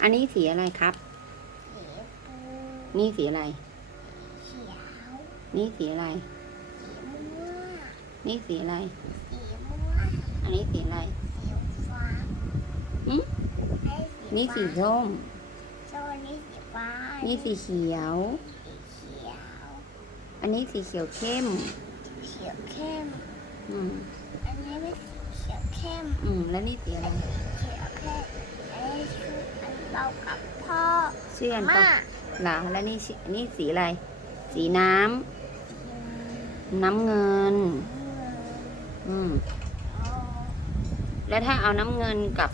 อันนี้สีอะไรครับ สีปูนี่สีอะไร เขียวนี่สีอะไร สีม่วงนี่สีอะไร สีม่วงอันนี้สีอะไร สีฟ้าหืมให้นี่สีฟ้าส้ม โซนนี้สีฟ้านี่สีเขียว สีเขียว อันนี้สีเขียวเข้ม เขียวเข้ม อืม อันนี้ไม่สีเขียวเข้มอืม แล้วนี่สีอะไร เขียวเข้มอันนี้ชุดอัน เบากับพ่อเชื่อนมาปะเหรอแล้วนี่สีนี่สีอะไร สีน้ำน้ำเงิน อืม แล้วถ้าเอาน้ำเงินกับ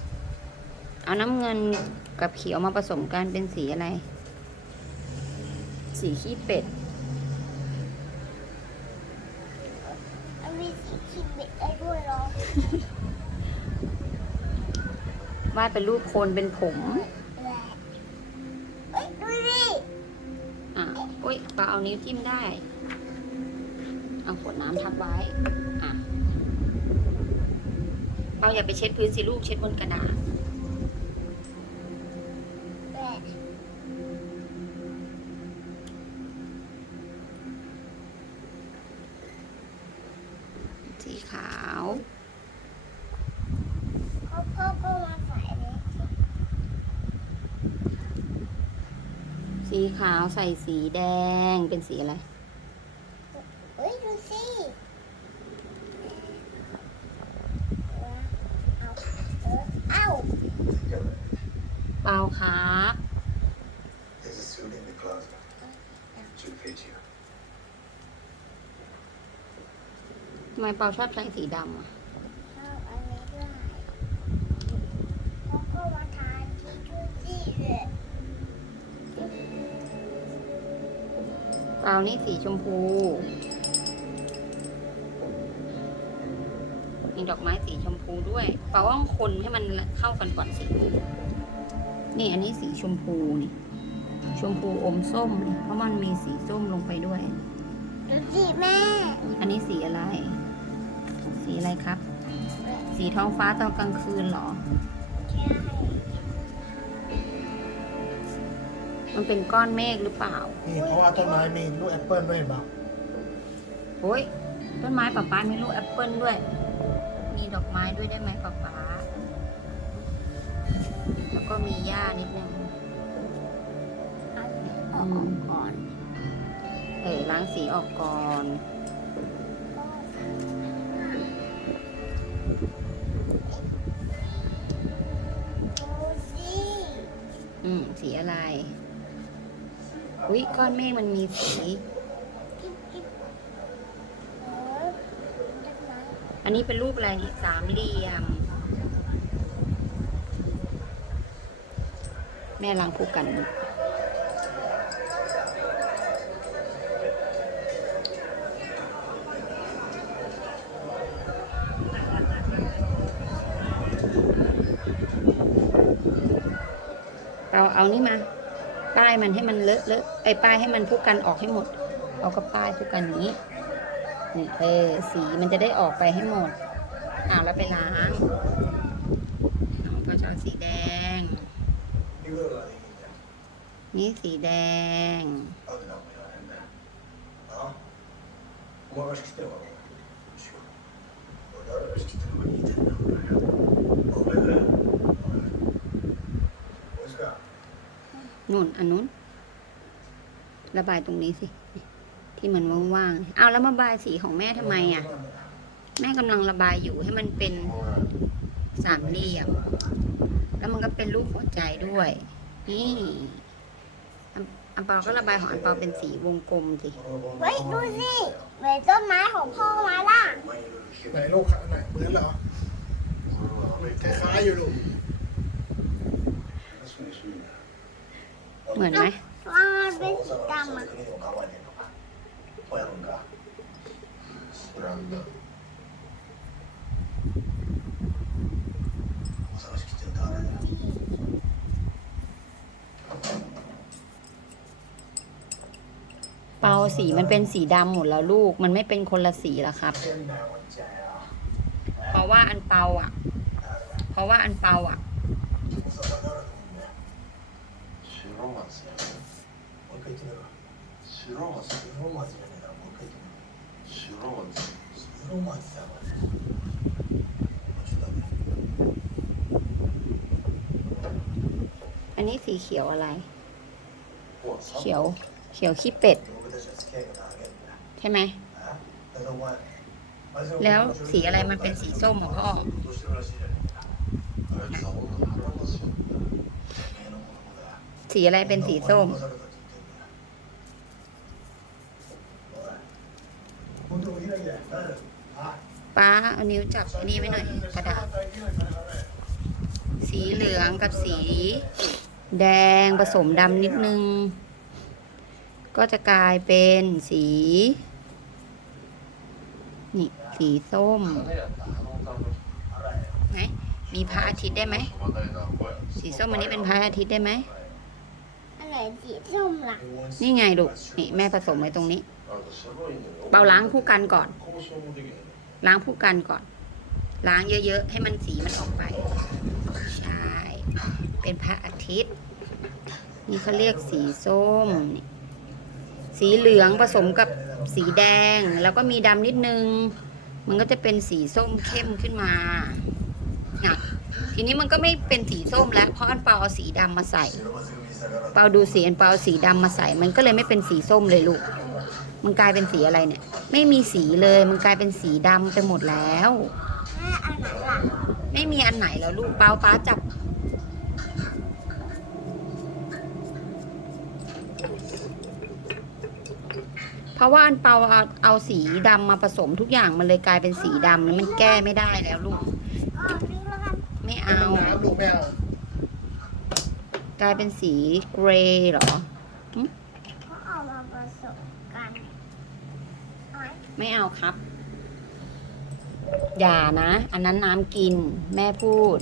เอาน้ำเงินกับเขียวมาผสมกันเป็นสีอะไร สีขี้เป็ดมันมีสีขีดเบ็ดได้ด้วยเหรอวาดเป็นรูปโคนเป็นผมแหละเเอานิ้วจิ้มได้ เอาขวดน้ำทับไว้ อะเปาอย่าไปเช็ดพื้นสิลูกเช็ดบนกระดาษสีขาว พ่อพ่อก็มาใส่เลยสิ สี ขาวใส่สีแดงเป็นสีอะไร เฮ้ยดูสิเอาเออเอาเปาครับ There's a suit in the closet. Should fit you. ทำไมเปาชอบใส่สีดำอะเอาอันนี้ด้วยพ่อก็มาทานที่ดูสิเลย เปานี่สีชมพูมีดอกไม้สีชมพูด้วยเปาว่าต้องคนให้มันเข้ากันก่อนสินี่อันนี้สีชมพูนี่ ชมพูอมส้มนี่เพราะมันมีสีส้มลงไปด้วยดูสิแม่ อันนี้สีอะไร สีอะไรครับ สีท้องฟ้าตอนกลางคืนเหรอ มันเป็นก้อนเมฆหรือเปล่า นี่เพราะว่าต้นไม้มีลูกแอปเปิลด้วยเห็นปะโอ้ยต้นไม้ป่าป้ามีลูกแอปเปิลด้วย มีดอกไม้ด้วยได้ไหมป่าป้าแล้วก็มีหญ้านิดนึงเอาออกก่อน เออล้างสีออกก่อนดูสิอืม สีอะไร อุ้ยก้อนเมฆมันมีสีอันนี้เป็นรูปอะไรนี่สามเหลี่ยม แม่ล้างผู้กันเราเอานี่มา ป้ายมันให้มันเลอะเลอะไอ้ป้ายให้มันพุกกันออกให้หมด เอากระป้ายพุกกันนี้นี่เออสีมันจะได้ออกไปให้หมดเอาแล้วไปล้างเอาก็อนสีแดง นี่สีแดง Como hagas que esté, vamos. น่นอันนู้น ระบายตรงนี้สิ ที่มันว่างๆเอาแล้วมาบายสีของแม่ทำไมอะ แม่กำลังระบายอยู่ให้มันเป็นสามเหลี่ยม แล้วมันก็เป็นรูปหัวใจด้วย นี่อันเปาก็ระบายของอันเปาเป็นสีวงกลมสิ เฮ้ย ดูสิเหมือนต้นไม้ของพ่อมาล่ะไหนลูกไหนเหมือนเหรอคล้ายๆอยู่ลูก มือนไหมว่าเป็นสีดำอะเปาสีมันเป็นสีดำหมดแล้วลูก มันไม่เป็นคนละสีแล้วครับ เพราะว่าอันเปาอะ เพราะว่าอันเปาอะ もう一回言ってみろ白松白松じゃねえだろもう一回言ってみろ白松白松だわねちょっとダメ อันนี้สีเขียวอะไร うわ เขียว เขียวขี้เป็ด 俺たちは付き合いが長いんだ ใช่ไหม あだからお前あいつの แล้วสีอะไรมันเป็นสีส้มของพ่อ どうしてるらしいじゃねえかあいつは女腹立つよてめえの子供だ สีอะไรเป็นสีส้ม ป้าเอานิ้วจับนี่ไว้หน่อยกระดาษ สีเหลืองกับสี แดงผสมดำนิดนึง ก็จะกลายเป็นสี นี่ สีส้มไหมมีพระอาทิตย์ได้ไหม สีส้มอันนี้เป็นพระอาทิตย์ได้ไหม นี่ไงลูกนี่แม่ผสมไว้ตรงนี้ เป่าล้างคู่กันก่อน ล้างคู่กันก่อน ล้างเยอะๆ ให้มันสีมันออกไป ใช่ เป็นพระอาทิตย์ นี่เขาเรียกสีส้ม สีเหลืองผสมกับสีแดง แล้วก็มีดำนิดนึง มันก็จะเป็นสีส้มเข้มขึ้นมาทีนี้มันก็ไม่เป็นสีส้มแล้ว เพราะอันเปาเอาสีดำมาใส่ เปาดูสีอันเปาเอาสีดำมาใส่ มันก็เลยไม่เป็นสีส้มเลยลูก มันกลายเป็นสีอะไรเนี่ย ไม่มีสีเลย มันกลายเป็นสีดำไปหมดแล้วแม่อันไหนล่ะไม่มีอันไหนแล้วลูก เปาป้าจับ เพราะว่าอันเปาเอาเอาสีดำมาผสมทุกอย่างมันเลยกลายเป็นสีดำแล้วมันแก้ไม่ได้แล้วลูกอ๋อนี่แล้วกันไม่เอา กลายเป็นสีเกรย์เหรอ เขาเอามาผสมกันเอาไหมไม่เอาครับ อย่านะ อันนั้นน้ำกินแม่พูด